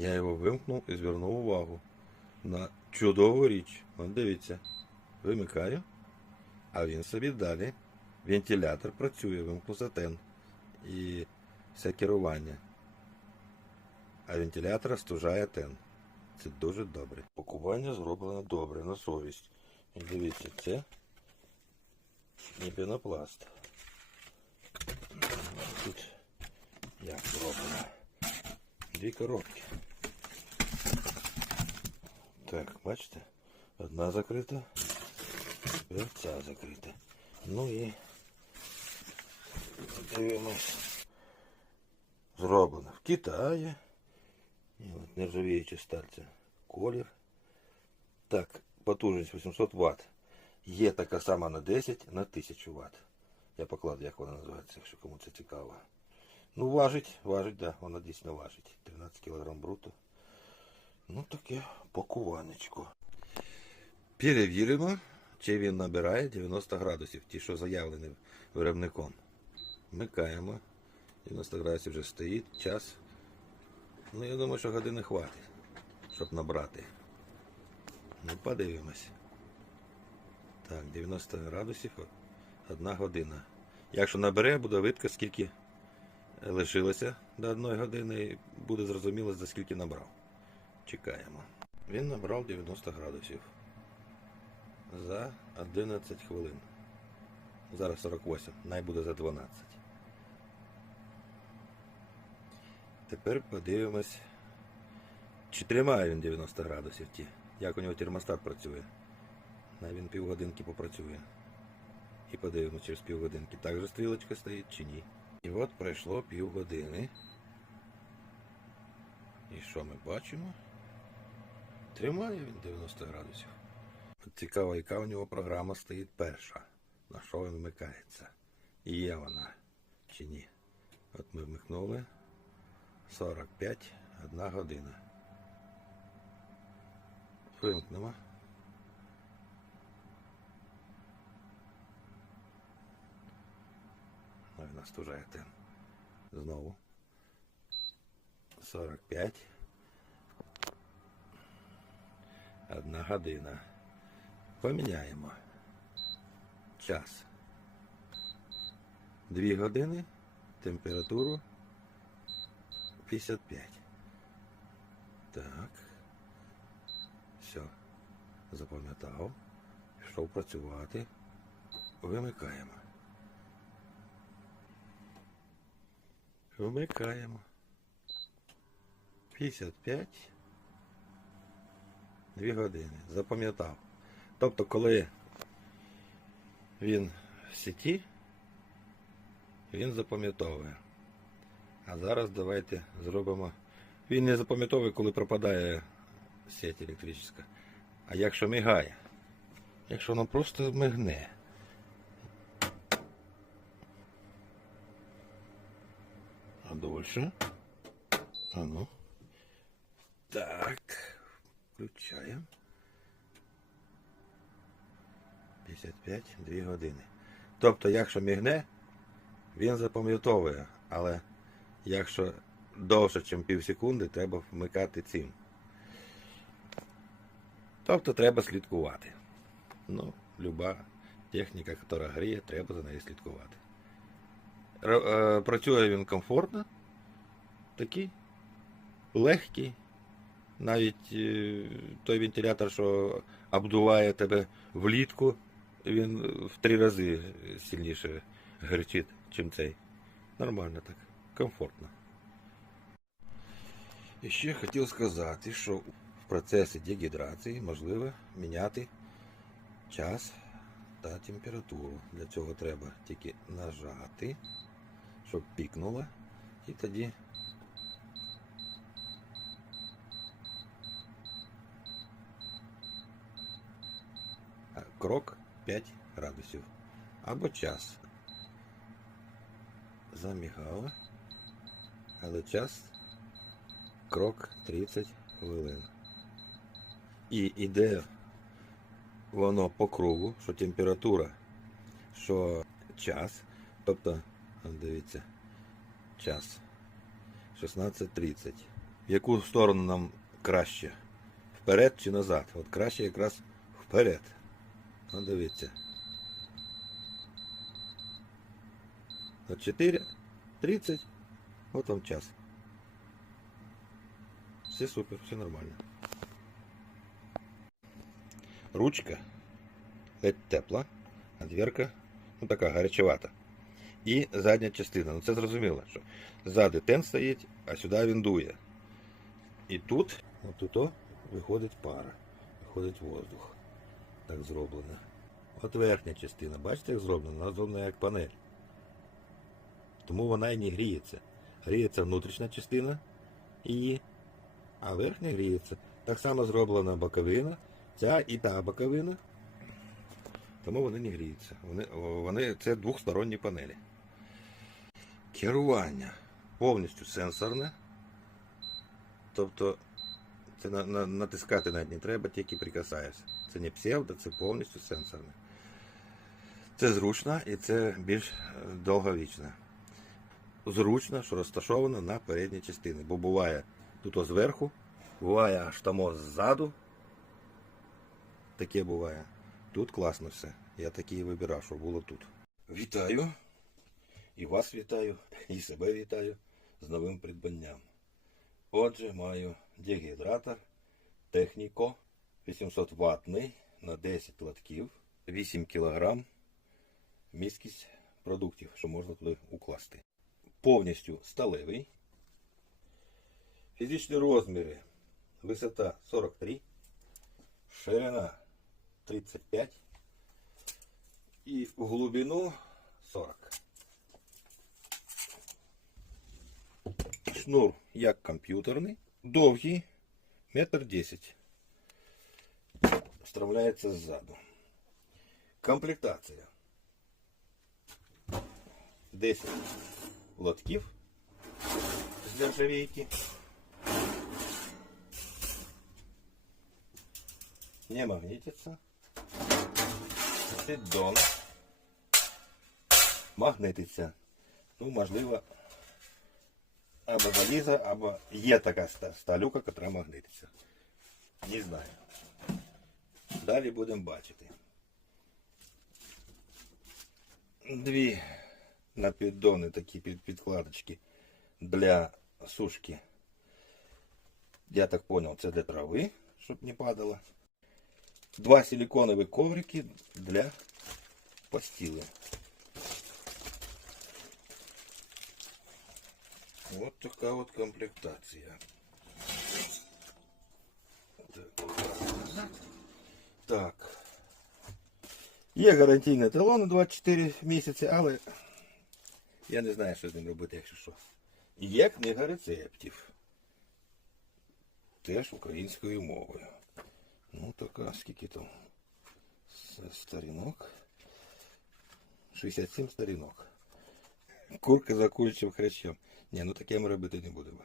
Я його вимкнув і звернув увагу на чудову річ. От дивіться. Вимикаю, а він собі далі. Вентилятор працює, вимкнув затен. І все керування. А вентилятор стужає тен. Це дуже добре. Пакування зроблено добре, на совість. І дивіться, це не пінопласт. Тут як зроблено. Дві коробки. Так, бачите? Одна закрита, тепер ця закрита. Ну і дивимось. Зроблено в Китаї. І от нержавіюча сталь це колір. Так, потужність 800 Вт. Є така сама на 10 на 1000 Вт. Я покладу, як вона називається, якщо кому це цікаво. Ну, важить, важить, да, вона дійсно важить. 13 кг бруту. Ну, таке пакуванечко. Перевіримо, чи він набирає 90 градусів, ті, що заявлені виробником. Вмикаємо. 90 градусів вже стоїть, час. Ну, я думаю, що години хватить, щоб набрати. Ну, подивимось. Так, 90 градусів, одна година. Якщо набере, буде видко, скільки лишилося до одної години, і буде зрозуміло, за скільки набрав. Чекаємо. Він набрав 90 градусів за 11 хвилин. Зараз 48, най буде за 12. Тепер подивимось, чи тримає він 90 градусів ті, як у нього термостат працює. Най він півгодинки попрацює. І подивимось через півгодинки. Так же стрілочка стоїть чи ні. І от пройшло півгодини. І що ми бачимо? Тримає він 90 градусів. Цікаво, яка у нього програма стоїть перша. На що він вмикається? І є вона чи ні. От ми вмикнули. 45, одна година. Вимкнемо. Ну, і нас тужає тем. Знову. 45. Одна година. Поміняємо. Час. Дві години. Температуру 55. Так. Все. Запам'ятав. Пішов працювати. Вимикаємо. Вмикаємо. 55. Дві години. Запам'ятав. Тобто, коли він в сіті, він запам'ятовує. А зараз давайте зробимо. Він не запам'ятовує, коли пропадає сеть електрична. А якщо мигає, якщо воно просто мигне. А дольше. А ну. Так. Включаємо. 55, 2 години. Тобто, якщо мігне, він запам'ятовує, але якщо довше, ніж пів секунди, треба вмикати цим. Тобто треба слідкувати. Ну, люба техніка, яка гріє, треба за нею слідкувати. Е, Працює він комфортно, такий легкий. Навіть е, той вентилятор, що обдуває тебе влітку, він в три рази сильніше гарчить, ніж цей. Нормально так, комфортно. І ще хотів сказати, що в процесі дегідрації можливо міняти час та температуру. Для цього треба тільки нажати, щоб пікнуло, і тоді крок 5 градусів або час. Замігало, але час крок 30 хвилин. І іде воно по кругу, що температура, що час, тобто, дивіться, час 16.30. в яку сторону нам краще? Вперед чи назад? От краще якраз вперед. Ну, дивіться. От 4, 30, от вам час. Все супер, все нормально. Ручка ледь тепла, а дверка ну, така гарячувата. І задня частина. Ну це зрозуміло, що ззади тен стоїть, а сюди він дує. І тут, от тут виходить пара, виходить воздух. Так зроблено. От верхня частина, бачите, як зроблена? Вона зроблена як панель. Тому вона і не гріється. Гріється внутрішня частина її, а верхня гріється. Так само зроблена боковина, ця і та боковина. Тому вони не гріються. Вони, вони, це двохсторонні панелі. Керування повністю сенсорне. Тобто це на, на, натискати навіть не треба, тільки прикасаєшся. Це не псевдо, це повністю сенсорне. Це зручно і це більш е, довговічно. Зручно, що розташовано на передній частині. Бо буває тут зверху, буває там ззаду. Таке буває. Тут класно все. Я такі вибирав, що було тут. Вітаю. І вас вітаю, і себе вітаю з новим придбанням. Отже, маю дегідратор Техніко 800 ватний на 10 лотків, 8 кг міськість продуктів, що можна туди укласти. Повністю сталевий. Фізичні розміри. Висота 43, ширина 35 і в глибину 40. Шнур як комп'ютерний, довгий, метр 10. Вставляється ззаду. Комплектація. 10 лотків з нержавейки. Не магнітиться. Піддон. Магнититься. Ну, можливо, або заліза, або є така ста- сталюка, яка магнититься. Не знаю. Далі будемо бачити. Дві на піддони такі під, підкладочки для сушки. Я так понял, це для трави, щоб не падало. Два силиконові коврики для постіли. Вот така от комплектація. Так. Є гарантійний талон на 24 місяці, але я не знаю, що з ним робити, якщо що. Є книга рецептів. Теж українською мовою. Ну така, скільки там С- сторінок. 67 сторінок. Курка за курячим хрящем. Ні, ну таке ми робити не будемо.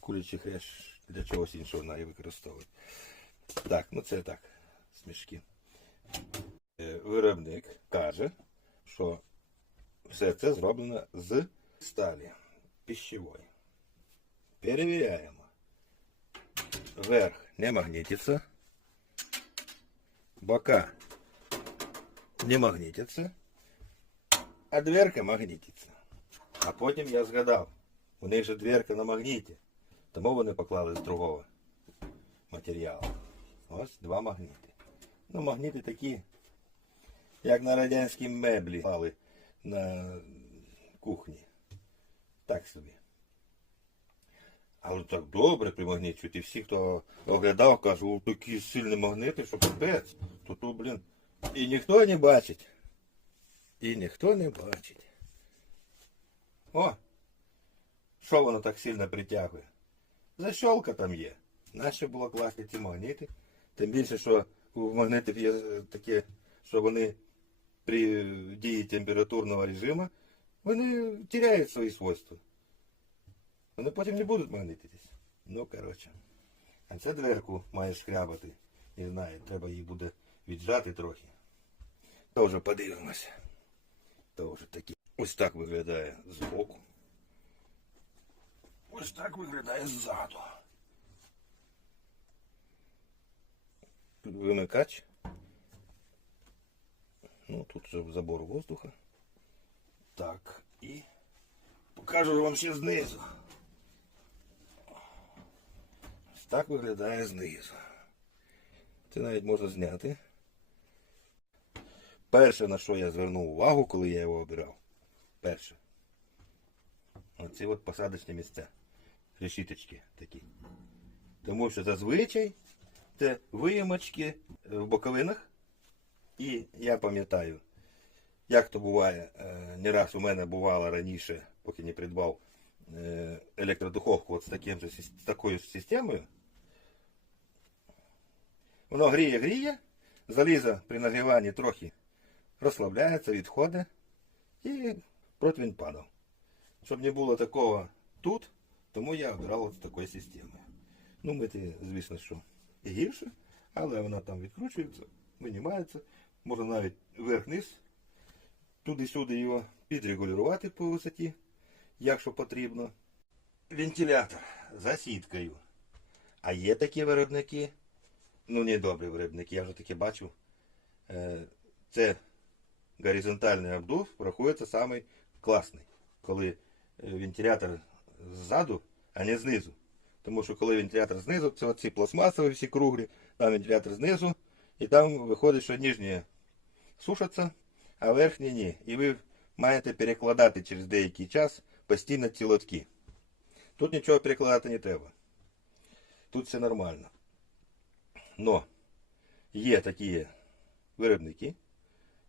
Курячий хрящ для чогось іншого навіть використовують. Так, ну це так, смішки. Е, Виробник каже, що все це зроблено з сталі пищевої. Перевіряємо. Верх не магнітиться. Бока не магнітяться. А дверка магнітиться. А потім я згадав, у них же дверка на магніті, тому вони поклали з другого матеріалу. Ось два магніти. Ну, магніти такі, як на радянській меблі клали на кухні. Так собі. Але так добре примагнічують. І всі, хто оглядав, кажуть, такі сильні магнити, що капець. То то, блін. І ніхто не бачить. І ніхто не бачить. О! Що воно так сильно притягує? Защолка там є. Нащо було класти ці магніти? Тим більше, що у магнитів є е, таке, що вони при дії температурного режиму вони теряють свої свойства. Вони потім не будуть магнититись. Ну, коротше. А це дверку маєш шкрябати. Не знаю, треба її буде віджати трохи. То вже подивимося. То такі. Ось так виглядає збоку. Ось так виглядає ззаду. Тут вимикач. Ну, тут забор воздуха. Так, і покажу вам ще знизу. Ось так виглядає знизу. Це навіть можна зняти. Перше, на що я звернув увагу, коли я його обирав. Перше. Оці от посадочні місця. Решіточки такі. Тому що зазвичай це виємочки в боковинах. І я пам'ятаю, як то буває, е, не раз у мене бувало раніше, поки не придбав е, електродуховку от з, таким же, з такою ж системою. Воно гріє, гріє, залізо при нагріванні трохи розслабляється, відходить і противень падав. Щоб не було такого тут, тому я обирав от такої системи. Ну, мити, звісно, що і гірше, але вона там відкручується, винімається, можна навіть вверх-низ, туди-сюди його підрегулювати по висоті, якщо потрібно. Вентилятор за сіткою. А є такі виробники, ну не добрі виробники, я вже таке бачив. Е, Це горизонтальний обдув рахується самий класний, коли е, вентилятор ззаду, а не знизу. Тому що коли вентилятор знизу, це оці пластмасові всі круглі, там вентилятор знизу, і там виходить, що нижні сушаться, а верхні ні. І ви маєте перекладати через деякий час постійно ці лотки. Тут нічого перекладати не треба. Тут все нормально. Но є такі виробники,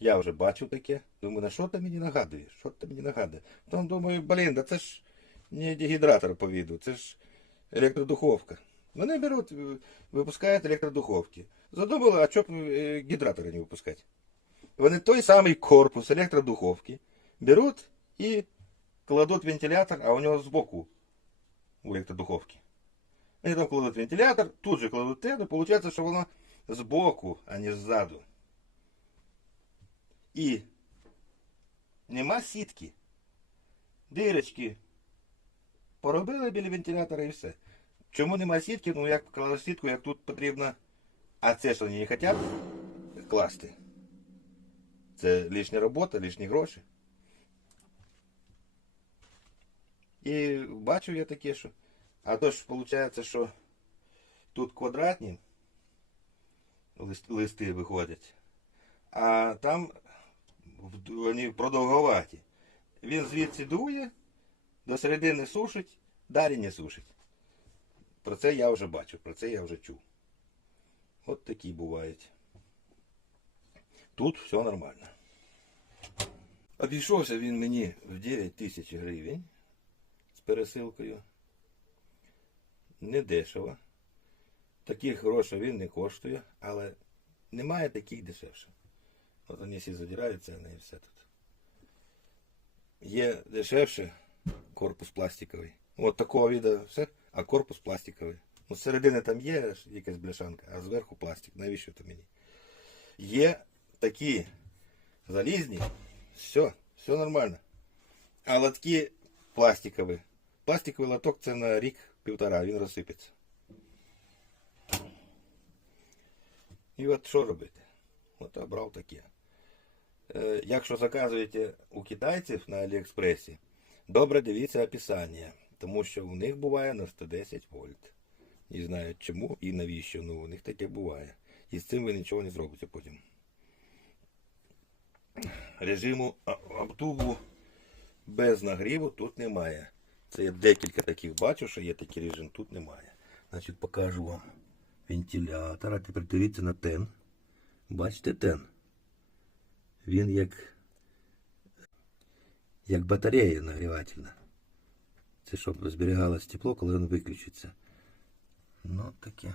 я вже бачив таке. Думаю, на що ти мені нагадуєш? Що ти мені нагадує? Потім думаю, блін, да це ж не дегідратор по віду, це ж електродуховка. Вони беруть, е, випускають електродуховки. Задумали, а чого б е, гідратори не випускати? Вони той самий корпус електродуховки беруть і кладуть вентилятор, а у нього збоку у електродуховки. Вони там кладуть вентилятор, тут же кладуть те, виходить, що воно збоку, а не ззаду. І нема сітки. Дирочки поробили біля вентилятора і все. Чому нема сітки? Ну як клали сітку, як тут потрібно. А це що вони не хочуть класти. Це лишня робота, лишні гроші. І бачу я таке, що. А то ж виходить, що тут квадратні листи виходять, а там вони продовговаті. Він звідси дує, до середини сушить, далі не сушить. Про це я вже бачив, про це я вже чув. От такі бувають. Тут все нормально. Обійшовся він мені в 9 тисяч гривень з пересилкою. Не дешево. Таких грошей він не коштує, але немає таких дешевше. От вони всі задираються, і все тут. Є дешевше корпус пластиковий. От такого віда все, а корпус пластиковий. Ну, з середини там є ж якась бляшанка, а зверху пластик. Навіщо то мені? Є такі залізні, все, все нормально. А лотки пластикові. Пластиковий лоток це на рік-півтора, він розсипеться. І от що робити? От обрав таке. Е, Якщо заказуєте у китайців на Аліекспресі, добре дивіться описання, тому що у них буває на 110 вольт. Не знаю чому і навіщо, ну у них таке буває. І з цим ви нічого не зробите потім. Режиму обдуву без нагріву тут немає. Це я декілька таких бачу, що є такий режим, тут немає. Значить, покажу вам вентилятор. А тепер дивіться на тен. Бачите тен? Він як, як батарея нагрівательна. Це щоб зберігалось тепло, коли воно виключиться. Ну, таке.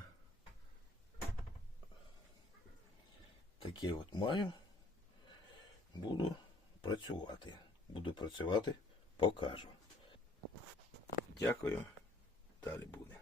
Таке от маю. Буду працювати. Буду працювати, покажу. Дякую. Далі буде.